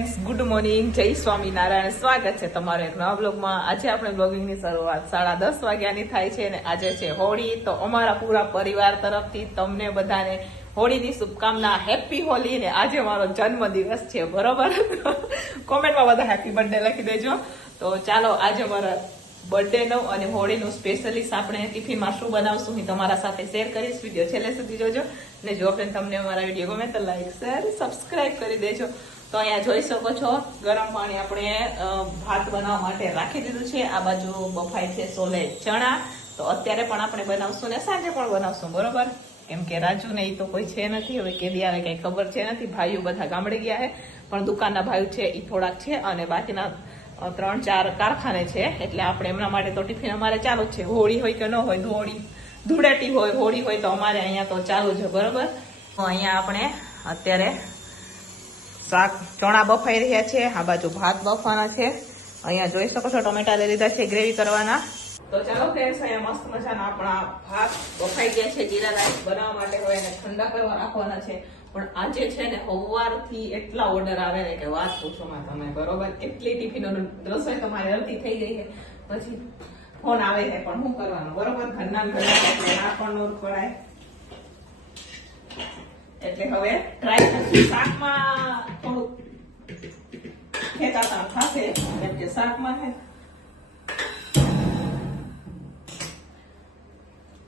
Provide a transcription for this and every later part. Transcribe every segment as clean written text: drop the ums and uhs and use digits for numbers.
Friends, good morning, જય સ્વામિનારાયણ. સ્વાગત છે તમારો એક નવા બ્લોગમાં. આજે આપણે બ્લોગિંગની શરૂઆત 10:30 વાગ્યાની થાય છે અને આજે છે હોળી. તો અમારા પૂરા પરિવાર તરફથી તમને બધાને હોળીની શુભકામના, હેપી હોલી. ને આજે મારો જન્મદિવસ છે, બરોબર? કોમેન્ટમાં બધા હેપી બર્થડે લખી દેજો. તો ચાલો આજે મારા બર્થડે નો અને હોળીનું સ્પેશિયલી આપણે ટિફિનમાં શું બનાવશું હું તમારા સાથે શેર કરીશ. વિડીયો છેલ્લે સુધી જોજો ને જો તમને અમારા વિડીયો ગમે તો લાઈક, શેર, સબસ્ક્રાઇબ કરી દેજો. તો અહીંયા જોઈ શકો છો ગરમ પાણી આપણે ભાત બનાવવા માટે રાખી દીધું છે. આ બાજુ બફાય છે સોલે ચણા. તો અત્યારે પણ આપણે બનાવશું ને સાંજે પણ બનાવશું, બરોબર? કેમ કે રાજુ ને એ તો કોઈ છે નથી, હવે કેદી આવે કઈ ખબર છે નથી. ભાઈઓ બધા ગામડે ગયા છે, પણ દુકાનના ભાઈઓ છે એ થોડાક છે અને બાકીના 3-4 કારખાને છે. એટલે આપણે એમના માટે તો ટિફિન અમારે ચાલુ જ છે. હોળી હોય કે ન હોય, ધૂળેટી હોય, હોળી હોય, તો અમારે અહીંયા તો ચાલુ છે, બરોબર? તો અહીંયા આપણે અત્યારે શાક ચણા બફાઈ રહ્યા છે, આ બાજુ ભાત બફવાના છે. અહીંયા જોઈ શકો છો ટમેટા લઈ લીધા છે ગ્રેવી કરવાના. તો ચાલો ફ્રેન્ડ્સ, અહીંયા મસ્ત મજાના આપણા ભાત બફાઈ ગયા છે. જીરા રાઈસ બનાવવા માટે હોય એને ઠંડા કરવા રાખવાના છે. પણ આજે છે ને સવારથી એટલા ઓર્ડર આવે ને કે વાત પૂછોમાં તમે, બરોબર? એટલી ટિફિનોની રસોઈ તમારી અડધી થઈ ગઈ છે, પછી ફોન આવે છે, પણ શું કરવાનું, બરોબર? ઘરના ના પણ નોંધ પડાય. એટલે હવે ટ્રાય કરશું. શાકમાં થોડુંક ખેંચાતા થશે, કેમ કે શાકમાં છે.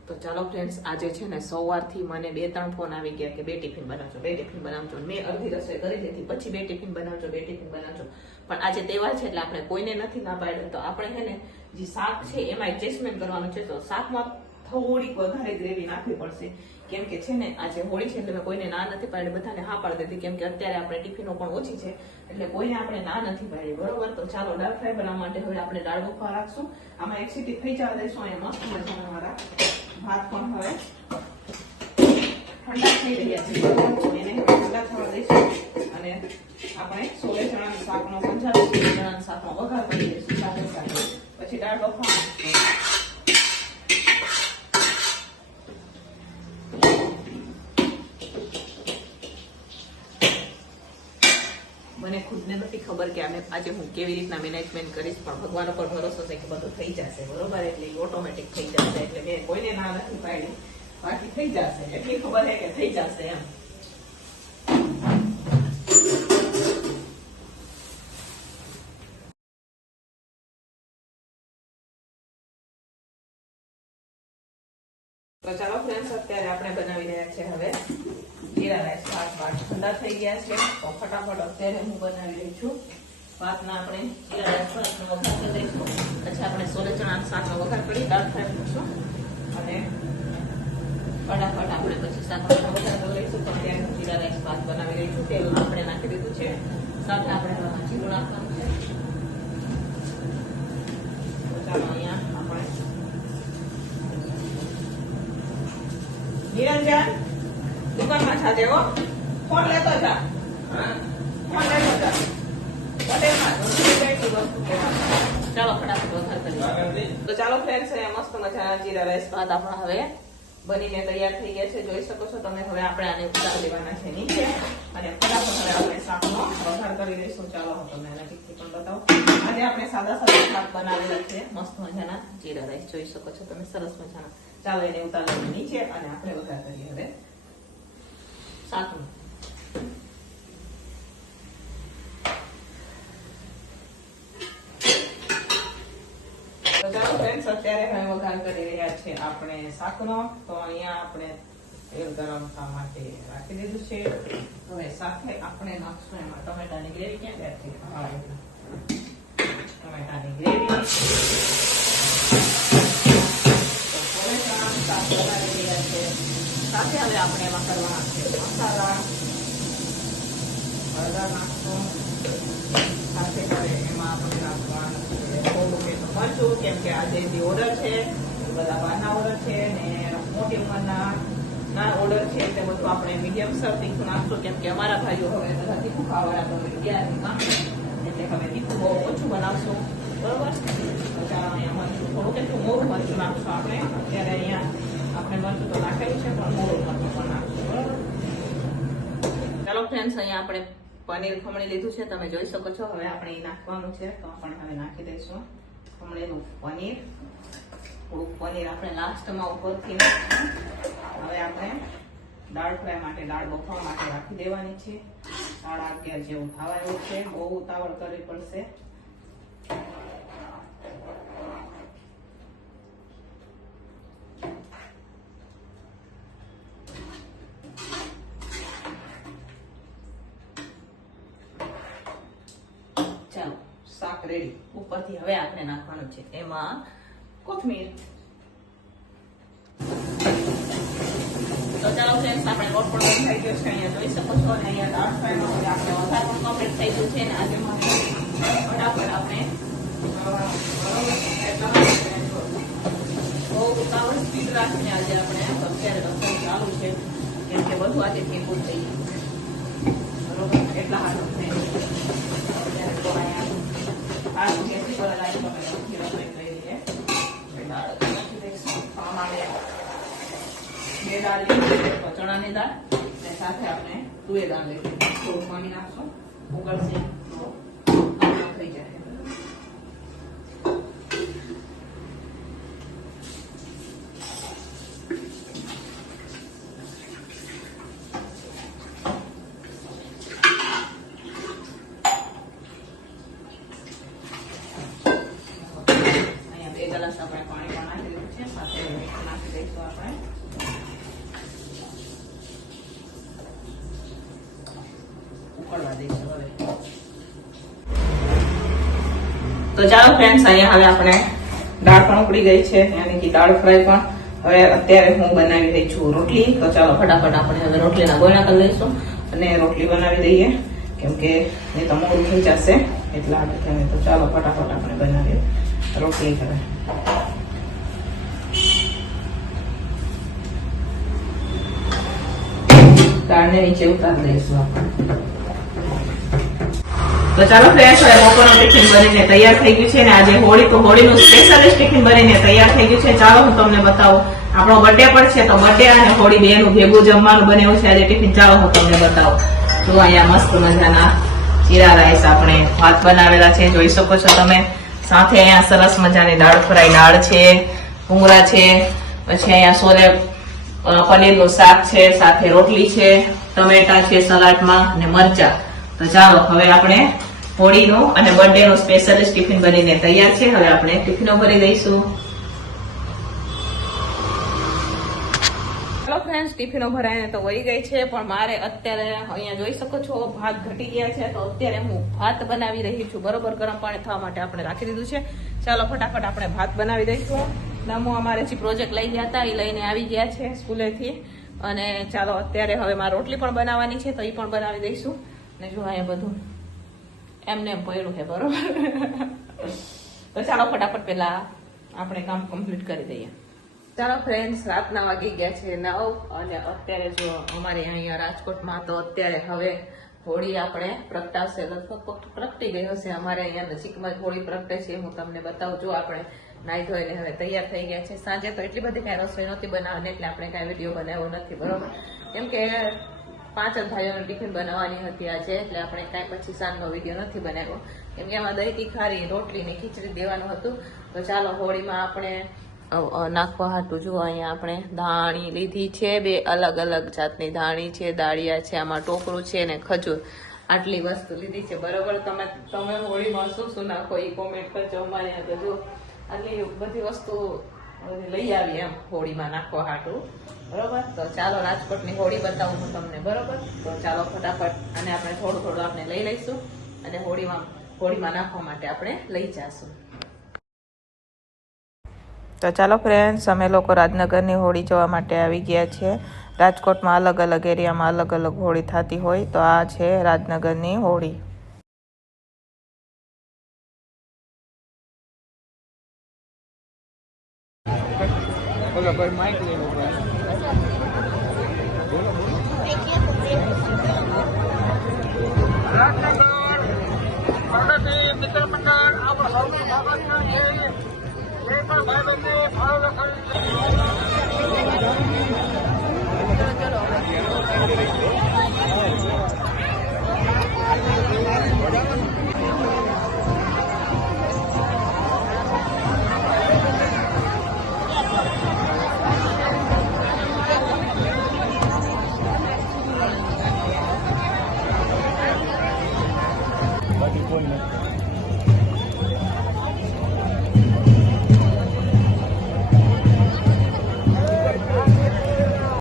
તો ચાલો ફ્રેન્ડ્સ, આજે છે ને સવારથી મને 2-3 ફોન આવી ગયા કે 2 ટિફિન બનાવજો, 2 ટિફિન બનાવજો. મેં અડધી રસોઈ કરી દીધી, પછી 2 ટિફિન બનાવજો, 2 ટિફિન બનાવજો. પણ આજે તહેવાર છે એટલે આપણે કોઈને નથી ના પાડ્યું. તો આપણે છે ને જે શાક છે એમાં એડજસ્ટમેન્ટ કરવાનું છે. તો શાકમાં થોડીક વધારે ગ્રેવી નાખવી પડશે, કેમ કે છે ને આજે હોળી છે એટલે મેં કોઈને ના નથી પાડી, બધાને હા પાડી દીધી. કેમ કે અત્યારે આપણે ટિફિનો પણ ઓછી છે એટલે કોઈને આપણે ના નથી પાડી, બરોબર? તો ચાલો દાળ ફ્રાય બનાવવા માટે હવે આપણે દાળ બફવા રાખશું. આમાં એક સીટી થઈ જવા દઈશું. અહીંયા મસ્ત મજાના મારા ભાત પણ હવે ઠંડા થઈ રહ્યા છે, એને ઠંડા થવા દઈશું અને આપણે સોલે ચણાના શાકનો પંજાબી ચણાના શાકનો વઘાર કરી દઈશું સાથે સાથે. પછી દાળ બફવા મને ખુદને નથી ખબર કે આજે હું કેવી રીતના મેનેજમેન્ટ કરીશ, પણ ભગવાન પર ભરોસો છે કે બધું થઈ જશે, બરોબર? એટલે ઓટોમેટિક થઈ જશે. એટલે મેં કોઈને ના નથી પાડી, બાકી થઈ જશે. એટલી ખબર છે કે થઈ જશે એમ. તો ચાલો ફ્રેન્ડ્સ, અત્યારે આપણે બનાવી રહ્યા છે હવે જીરા રાઈસ. ભાત ઠંડા થઈ ગયા છે તો ફટાફટ અત્યારે હું બનાવી રહી છું. ભાતના આપણે જીરા રાઈસ વઘાર કરી દઈશું. પછી આપણે સોલે ચણાના શાકનો વઘાર કરી દાળ ફ્રાય મૂકશું અને ફટાફટ આપણે પછી શાકનો વઘાર કરી લઈશું. તો અત્યારે હું જીરા રાઈસ ભાત બનાવી રહી છું. તેલ આપણે નાખી દીધું છે, સાથે આપણે જીરું નાખવાનું છે. તો ચાલો અહીંયા આપણે નિરંજન દુકાનમાં જાતે હો, ફોન લેતો જા, ફોન લેતો જા. ચાલો ફટાફટ વઘાર કરીએ. તો ચાલો ફ્રેન્ડ્સ, અહીંયા મસ્ત મજાના જીરા રાઈસ ભાત આપણા હવે બનીને તૈયાર થઈ ગયા છે. જોઈ શકો છો તમે. હવે આપણે આને ઉતારી લેવાના છે નીચે અને ફટાફટ હવે આપણે શાકનો વઘાર કરી દઈશું. ચાલો હું તમને નજીકથી પણ બતાવો. આજે આપણે સાદા સાદા શાક બનાવેલા છે, મસ્ત મજાના જીરા રાઈસ જોઈ શકો છો તમે, સરસ મજાના. ચાલો એને ઉતારી નીચે અને આપણે વઘાર કરીએ હવે શાકનું. તો ચાલો ફ્રેન્ડ્સ, અત્યારે હવે વઘાર કરી રહ્યા છે આપણે શાકનો. તો અહીંયા આપણે તેલ ગરમ થવા માટે રાખી દીધું છે. હવે સાથે આપણે નાખશું એમાં ટમેટાની ગ્રેવી. ક્યાં બેઠી? હા, ટમેટાની ગ્રેવી. સાથે હવે આપણે એમાં કરવાના છે મસાલા. હળદર નાખશું, સાથે હવે એમાં આપણે નાખવાનું છે થોડું મરચું, કેમ કે આજે જે ઓર્ડર છે બધા બહારના ઓર્ડર છે ને મોટી ઉંમરના ના ઓર્ડર છે તે બધું આપણે મીડિયમ સર તીખું નાખશું. કેમ કે અમારા ભાઈઓ હવે બધા તીખું ખાવાના તો ગયા, એટલે હવે તીખું બહુ ઓછું બનાવશું, બરોબર? તો ચાલો અહીંયા મરચું થોડું કેટલું મોરું મરચું નાખશું આપણે. અત્યારે અહીંયા આપણે મરચું તો નાખેલું છે પણ મોરું મરચું પણ નાખશું, બરોબર? ચાલો ફ્રેન્ડ્સ, અહીંયા આપણે પનીર ખમણી લીધું છે, તમે જોઈ શકો છો. હવે આપણે એ નાખવાનું છે, તો આપણે હવે નાખી દઈશું ખમણેલું પનીર. થોડુંક પનીર આપણે લાસ્ટમાં ઉપરથી નાખીશું. હવે આપણે દાળ ફ્રાય માટે, દાળ બફાવા માટે રાખી દેવાની છે. 11:30 જેવું થવા એવું છે. બહુ ઉતાવળ કરવી પડશે. ચાલો, શાક રેડી. ઉપરથી હવે આપણે નાખવાનું છે એમાં કોથમીર. તો ચાલો ફ્રેન્ડ્સ, આપણે લોટ પણ થઈ ગયો છે, અહીંયા જોઈ શકો છો. અને અહીંયા દાળ ફ્રાયમાં આપણે વઘાર પણ કમ્પ્લીટ થઈ ગયું છે. અને આજે ફટાફટ આપણે બહુ ઉતાવળ સ્પીડ રાખીને આજે આપણે અત્યારે રસોઈ ચાલુ છે, કેમ કે બધું આજે ભેગું થઈ ગયું બરોબર. એટલા હાથ અત્યારે તો અહીંયા આ ગેસી પર લાઈન તમે રસોઈ કરી દઈએ. દાળ નાખી દઈશું. આમાં 2 દાળ લીધી છે, ચણાની દાળ અને સાથે આપણે તુવેર દાળ લીધી. થોડું પાણી નાખશું, ઉકળશે તો થઈ જાય. અહીંયા 2 ગ્લાસ આપણે પાણી પણ નાખી દીધું છે, સાથે નાખી દઈશું આપણે. તો ચાલો ફ્રેન્ડ્સ, અહીંયા હવે આપણે દાળ પણ ઉકળી ગઈ છે, યાની કે દાળ ફ્રાય પણ. હવે અત્યારે હું બનાવી રહી છું રોટલી. તો ચાલો ફટાફટ આપણે હવે રોટલીના ગોળા કરી લઈશું અને રોટલી બનાવી દઈએ, કેમ કે એ તો મોડું થઈ જશે એટલા માટે. તો ચાલો ફટાફટ આપણે બનાવીએ રોટલી. હવે દાળને નીચે ઉતારી દઈશું આપણે. તો ચાલો ફ્રેન્ડ્સ, હવે બપોરનું ટિફિન બનીને તૈયાર થઈ ગયું છે. અને આજે હોળી, તો હોળીનું સ્પેશિયલિસ્ટ ટિફિન બનીને તૈયાર થઈ ગયું છે. ચાલો હું તમને બતાવું. આપણો બર્થડે પણ છે, તો બર્થડે અને હોળી બેનું ભેગું જમવાનું બન્યું છે આજે ટિફિન. ચાલો હું તમને બતાવું. જો અહીંયા મસ્ત મજાના જીરા રાઈસ, આપણે ભાત બનાવેલા છે, જોઈ શકો છો તમે. સાથે અહીંયા સરસ મજાની દાળ ફ્રાય દાળ છે, ભૂંગળા છે, પછી અહીંયા સોલે પનીરનું શાક છે, સાથે રોટલી છે, ટમેટા છે સલાડમાં અને મરચા. તો ચાલો હવે આપણે હોળીનું અને બર્થડે નું સ્પેશિયલિસ્ટ ટિફિન બનીને તૈયાર છે. હવે આપણે ટિફિનો ભરી દઈશું. ચાલો ફ્રેન્ડ્સ, ટિફિનો ભરાઈને તો વહી ગઈ છે, પણ મારે અત્યારે અહીંયા જોઈ શકો છો ભાત ઘટી ગયા છે. તો અત્યારે હું ભાત બનાવી રહી છું બરોબર. ગરમ પાણી થવા માટે આપણે રાખી દીધું છે. ચાલો ફટાફટ આપણે ભાત બનાવી દઈશું. નામો અમારે જે પ્રોજેક્ટ લઈ ગયા હતા એ લઈને આવી ગયા છે સ્કૂલેથી. અને ચાલો અત્યારે હવે મારે રોટલી પણ બનાવવાની છે, તો એ પણ બનાવી દઈશું. ને જો અહીંયા બધું એમને એમ પડ્યું છે બરોબર. તો ચાલો ફટાફટ પેલા આપણે કામ કમ્પ્લીટ કરી દઈએ. ચાલો ફ્રેન્ડ્સ, રાતના વાગી ગયા છે 9 અને અત્યારે જો અમારે અહીંયા રાજકોટમાં તો અત્યારે હવે હોળી આપણે પ્રગટાવશે. લગભગ પ્રગટી ગઈ હશે. અમારે અહીંયા નજીકમાં જ હોળી પ્રગટે છે, હું તમને બતાવું. જો આપણે નાઈ ધોઈને હવે તૈયાર થઈ ગયા છે. સાંજે તો એટલી બધી કાંઈ રસોઈ નહોતી બનાવવાની, એટલે આપણે કાંઈ વિડીયો બનાવ્યો નથી બરોબર. કેમ કે 5 જ ભાઈઓનું ટિફિન બનાવવાની હતી આજે, એટલે આપણે કાંઈ પછી સાંજનો વિડીયો નથી બનાવ્યો, કેમ કે એમાં દહીં તીખારી, રોટલી ને ખીચડી દેવાનું હતું. તો ચાલો હોળીમાં આપણે નાખવા હતું. જો અહીંયા આપણે ધાણી લીધી છે, 2 અલગ અલગ જાતની ધાણી છે, દાળિયા છે, આમાં ટોપરું છે ને ખજૂર. આટલી વસ્તુ લીધી છે બરોબર. તમે હોળીમાં શું શું નાખો એ કોમેન્ટ કરજો. અમારે તો જો આટલી બધી વસ્તુ લઈ આવી એમ હોળીમાં નાખવા હાટું બરોબર. તો ચાલો રાજકોટની હોળી બતાવું હું તમને બરોબર. તો ચાલો ફટાફટ અને આપણે થોડું થોડું આપણે લઈ લઈશું અને હોળીમાં નાખવા માટે આપણે લઈ જઈશું. તો ચાલો ફ્રેન્ડ્સ, અમે લોકો રાજનગરની હોળી જોવા માટે આવી ગયા છીએ. રાજકોટમાં અલગ અલગ એરિયામાં અલગ અલગ હોળી થતી હોય, તો આ છે રાજનગરની હોળી. મિત્ર મંડળ બાકી કોઈ નથી.